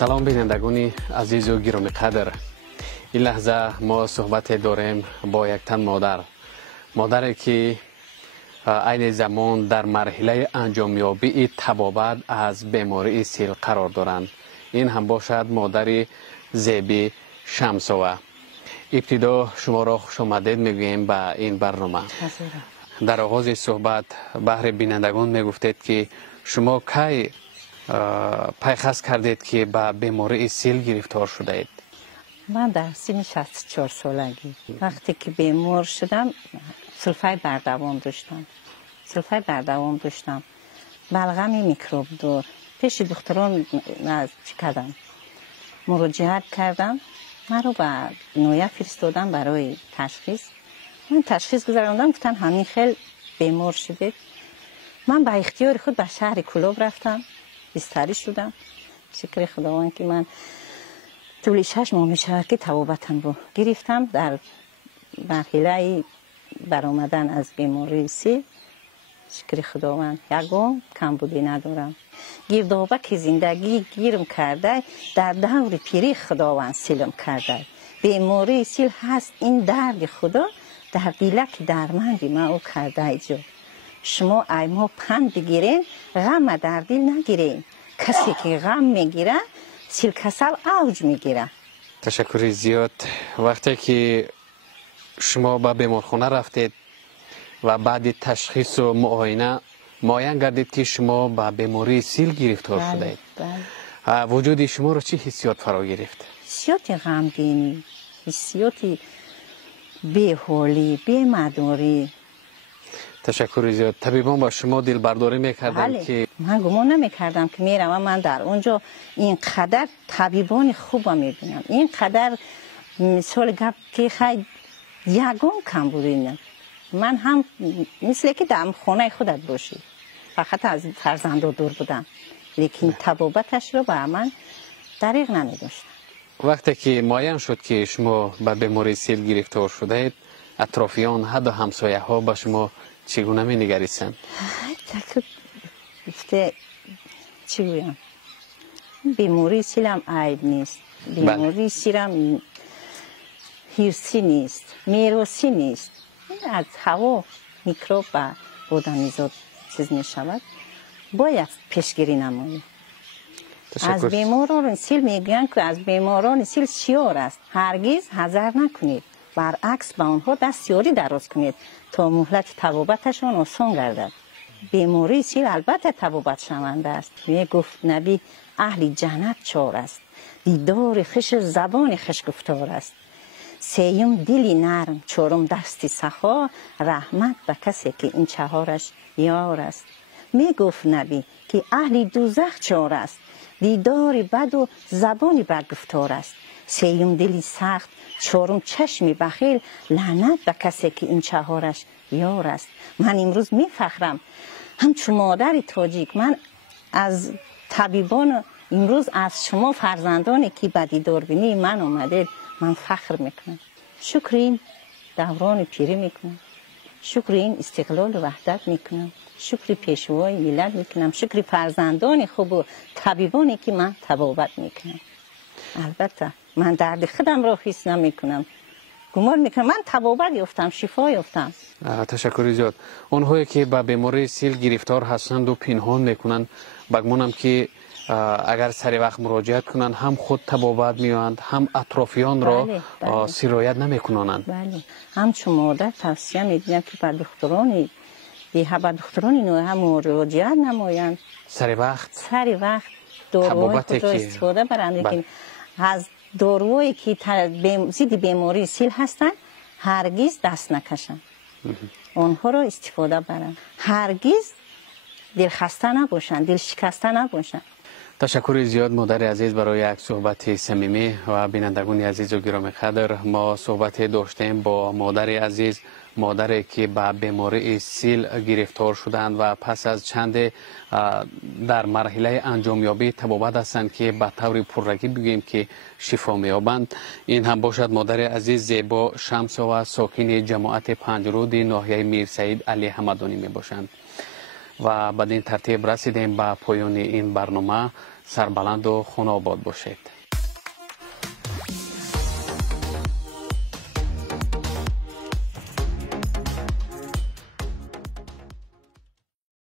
سلام بینندگان عزیز و گرامی قدر. این لحظه ما صحبت داریم با یک تن مادری که این زمان در مرحله انجامیابی طبابت از بیماری سیل قرار دارند. این هم باشد مادر زیبی شمسوه. ابتدا شما را خوش آمدید میگوییم به این برنامه. در آغاز صحبت بهر بینندگان میگفتید که شما کی پیخست کردید که به بیماری سیل گرفتار شده اید؟ من در سن 64 سالگی وقتی که بیمار شدم سلفای بردوام داشتم بلغم میکروب دار پیش دکتران کردم مراجعت کردم. من رو به نویه فرستادم برای تشخیص. من تشخیص گذراندم گفتن همین خیلی بیمار شدید. من به اختیار خود به شهر کلوب رفتم، بستری شدم. شکر خداوند که من طول 6 ماه میشود که طبابتم رو گرفتم. در مرحله برآمدن از بیماری سیل شکر خداوند یکم کمبودی ندارم. گردابک زندگی گیرم کرده در دور پیری خداوند سیلم کرده. بیماری سیل هست این درد خدا در دیلک درمندی ما او کرده ایجا. شما ایما پند بگیرین غم در دل نگیرین. کسی که غم میگیره سیل کسل اوج میگیره. تشکر زیاد. وقتی که شما به بیمارخانه رفتید و بعد تشخیص و معاینه معین گردید که شما به بیماری سیل گرفتار شده اید. وجود شما رو چه حسیات فرا گرفت؟ حسیات غمگینی، حسیات بی‌حالی، بی‌مداری. تشکر زیاد. طبیبان با شما دل برداری میکردن که من گمان نمیکردم که میرم و من در اونجا اینقدر طبیبان خوب میبینم، اینقدر مثال گپ که خیلی یگان کم بودین. من هم مثل که در خانه خودت باشی، فقط از فرزنده دور بودم، لیکن طبابتش رو به من دریغ نمیداشتم. وقتی که معین شد که شما به بیماری سیل گرفتار شده اید، اطرافیان حد و همسایه ها به شما چگونه می نگریستند؟ گفته چی گویم، بیماری سیلم عیب نیست، بیماری سیلم هیرسی نیست، میروسی نیست. از هوا میکروب به آدمیزاد چیز می شود، باید پیشگیری نماییم. از بیماران سیل میگن که از بیماران سیل سیار است، هرگز حذر نکنید، برعکس به آنها دستیاری دراز کنید تا مهلت طبابتشان آسان گردد. بیماری سیل البته طبابت شونده است. می گفت نبی اهل جنت 4 است، دیدار خش زبان خش گفتار است. 3 دلی نرم، 4 دستی سخا، رحمت به کسی که این 4ش یار است. می گفت نبی که اهل دوزخ 4 است، دیدار بد و زبانی بد گفتار است. 3 دلی سخت، 4 چشمی بخیل، لعنت به کسی که این 4ش یار است. من امروز می فخرم همچون مادر تاجیک، من از طبیبان امروز از شما فرزندانی که به دیدار بینی من آمده من فخر میکنم. شکر این دوران پیری میکنم، شکر این استقلال و وحدت میکنم، شکر پیشوای ملت میکنم، شکر فرزندان خوب و طبیبانی که من طبابت میکنم. البته من درد خودم را حس نمیکنم، گمان میکنم من طبابت یافتم، شفا یافتم. تشکر زیاد. اونهایی که به بیماری سیل گرفتار هستند و پنهان میکنند، بگمانم که اگر سری وقت مراجعت کنند هم خود طبابت میوند هم اطرافیان را سرایت نمیکنند. بله، همچون مادر توصیه میدیم که به دکترانی نوع هم مراجعت نمایند، سری وقت داروهای خود را استفاده برند. لیکن از داروهایی که ضد بیماری سیل هستند هرگز دست نکشند، آنها را استفاده برند، هرگز دل خسته نباشند، دل شکسته نباشند. تشکر زیاد مادر عزیز برای یک صحبت صمیمی. و بینندگان عزیز و گرامی قدر، ما صحبت داشتیم با مادر عزیز، مادری که به بیماری سیل گرفتار شدند و پس از چند در مرحله انجامیابی طبابت هستند که به طور پررگی بگوییم که شفا می‌یابند. این هم باشد مادر عزیز زیبا شمسوه، ساکن جماعت 5 رود ناحیه میر سعید علی همدانی می باشند. و بدین ترتیب رسیدیم به پایان این برنامه. سربلند و خوناباد باشید.